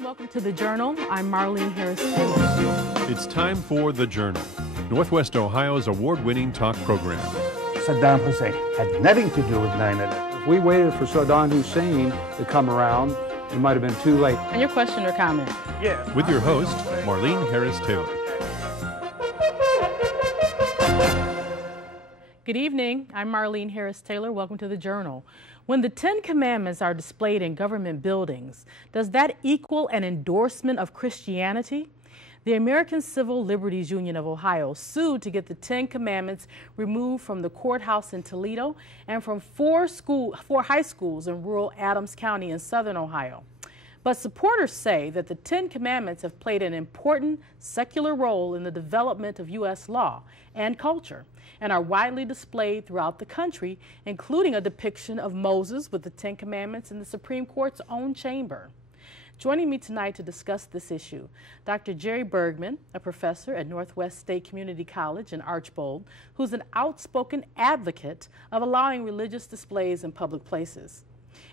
Welcome to The Journal. I'm Marlene Harris-Taylor. It's time for The Journal, Northwest Ohio's award-winning talk program. Saddam Hussein had nothing to do with 9/11. If we waited for Saddam Hussein to come around, it might have been too late. And your question or comment? Yeah. With your host, Marlene Harris-Taylor. Good evening. I'm Marlene Harris-Taylor. Welcome to The Journal. When the Ten Commandments are displayed in government buildings, does that equal an endorsement of Christianity? The American Civil Liberties Union of Ohio sued to get the Ten Commandments removed from the courthouse in Toledo and from four high schools in rural Adams County in southern Ohio. But supporters say that the Ten Commandments have played an important secular role in the development of U.S. law and culture and are widely displayed throughout the country, including a depiction of Moses with the Ten Commandments in the Supreme Court's own chamber. Joining me tonight to discuss this issue, Dr. Jerry Bergman, a professor at Northwest State Community College in Archbold, who's an outspoken advocate of allowing religious displays in public places.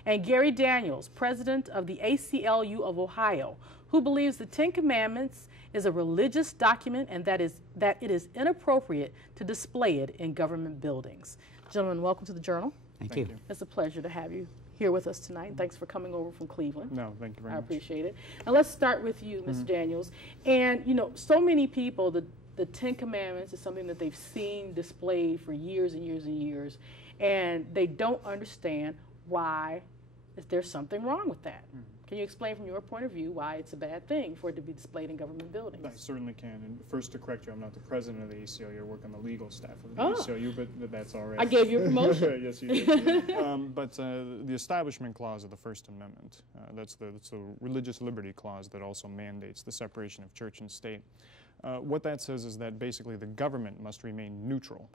And Gary Daniels, president of the ACLU of Ohio, who believes the Ten Commandments is a religious document and that it is inappropriate to display it in government buildings. Gentlemen, welcome to The Journal. Thank you. It's a pleasure to have you here with us tonight. Thanks for coming over from Cleveland. No, thank you very much. I appreciate it. Now let's start with you, Mr. Daniels. And you know, so many people, the Ten Commandments is something that they've seen displayed for years and years and years, and they don't understand why there's something wrong with that. Can you explain from your point of view why it's a bad thing for it to be displayed in government buildings? I certainly can. And first, to correct you, I'm not the president of the ACLU. I work on the legal staff of the ACLU, but that's all right. I gave you a promotion. Yes, you did. But the Establishment Clause of the First Amendment, that's the religious liberty clause that also mandates the separation of church and state. What that says is that basically the government must remain neutral.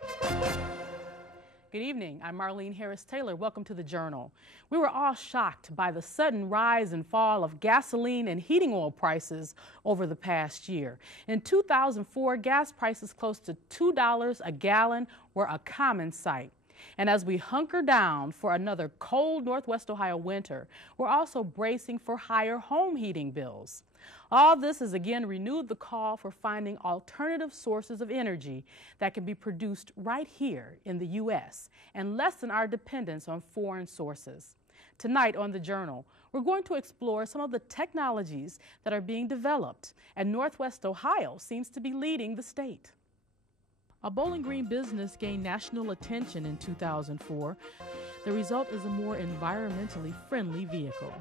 Good evening. I'm Marlene Harris-Taylor. Welcome to The Journal. We were all shocked by the sudden rise and fall of gasoline and heating oil prices over the past year. In 2004, gas prices close to $2 a gallon were a common sight. And as we hunker down for another cold Northwest Ohio winter, we're also bracing for higher home heating bills. All this has again renewed the call for finding alternative sources of energy that can be produced right here in the U.S. and lessen our dependence on foreign sources. Tonight on The Journal, we're going to explore some of the technologies that are being developed, and Northwest Ohio seems to be leading the state. A Bowling Green business gained national attention in 2004. The result is a more environmentally friendly vehicle.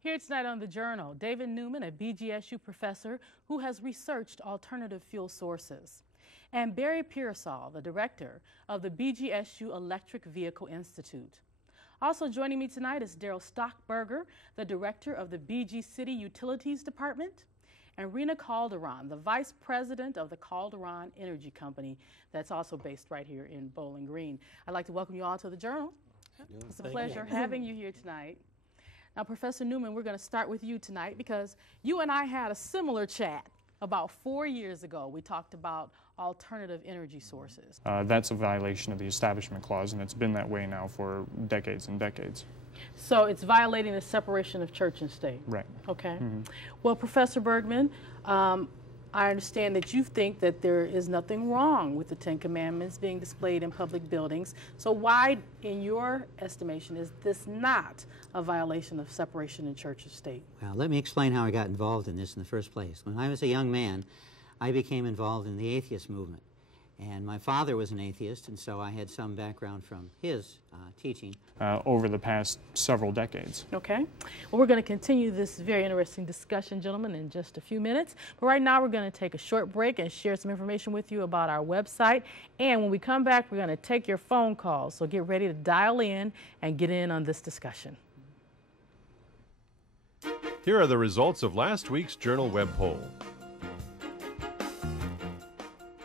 Here tonight on The Journal, David Newman, a BGSU professor who has researched alternative fuel sources, and Barry Pearsall, the director of the BGSU Electric Vehicle Institute. Also joining me tonight is Daryl Stockberger, the director of the BG City Utilities Department, and Rena Calderon, the vice president of the Calderon Energy Company that's also based right here in Bowling Green. I'd like to welcome you all to The Journal. It's a pleasure having you here tonight. Now, Professor Newman, we're going to start with you tonight because you and I had a similar chat about 4 years ago. We talked about alternative energy sources. That's a violation of the Establishment Clause, and it's been that way now for decades and decades. So it's violating the separation of church and state? Right. Okay. Well, Professor Bergman, I understand that you think that there is nothing wrong with the Ten Commandments being displayed in public buildings. So why, in your estimation, is this not a violation of separation in church and state? Well, let me explain how I got involved in this in the first place. When I was a young man, I became involved in the atheist movement. And my father was an atheist, and so I had some background from his teaching. Over the past several decades. Okay. Well, we're going to continue this very interesting discussion, gentlemen, in just a few minutes. But right now, we're going to take a short break and share some information with you about our website. And when we come back, we're going to take your phone calls. So get ready to dial in and get in on this discussion. Here are the results of last week's Journal web poll.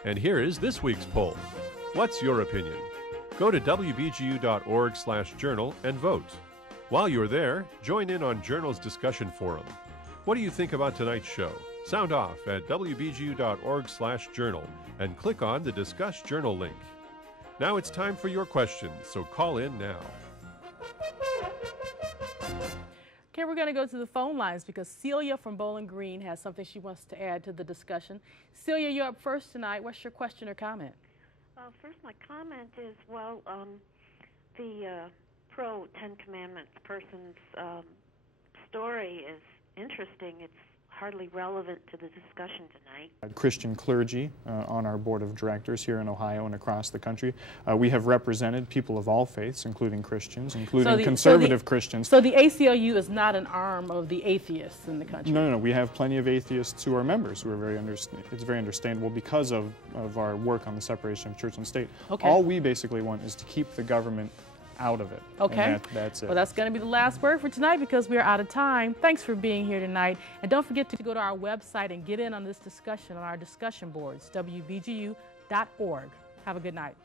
And here is this week's poll. What's your opinion? Go to wbgu.org/journal and vote. While you're there, join in on Journal's discussion forum. What do you think about tonight's show? Sound off at wbgu.org/journal and click on the Discuss Journal link. Now it's time for your questions, so call in now. Okay, we're going to go to the phone lines because Celia from Bowling Green has something she wants to add to the discussion. Celia, you're up first tonight. What's your question or comment? First, my comment is, well, the pro-Ten Commandments person's story is interesting. It's hardly relevant to the discussion tonight. Christian clergy on our board of directors here in Ohio and across the country. We have represented people of all faiths, including Christians, including conservative Christians. So the ACLU is not an arm of the atheists in the country? No. We have plenty of atheists who are members who are it's very understandable because of our work on the separation of church and state. Okay. All we basically want is to keep the government out of it. Okay. That's it. Well, that's going to be the last word for tonight because we're out of time. Thanks for being here tonight. And don't forget to go to our website and get in on this discussion on our discussion boards, wbgu.org. Have a good night.